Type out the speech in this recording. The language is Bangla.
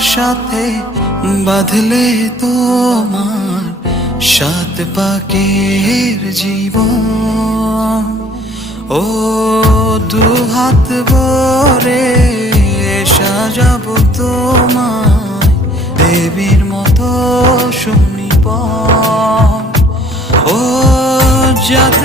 সাথে বাঁধলে তোমার সাত পাকের জীবন। ও দু হাত ভরে সাজাবো তোমায় দেবীর মতো সুনিপন। ও জাত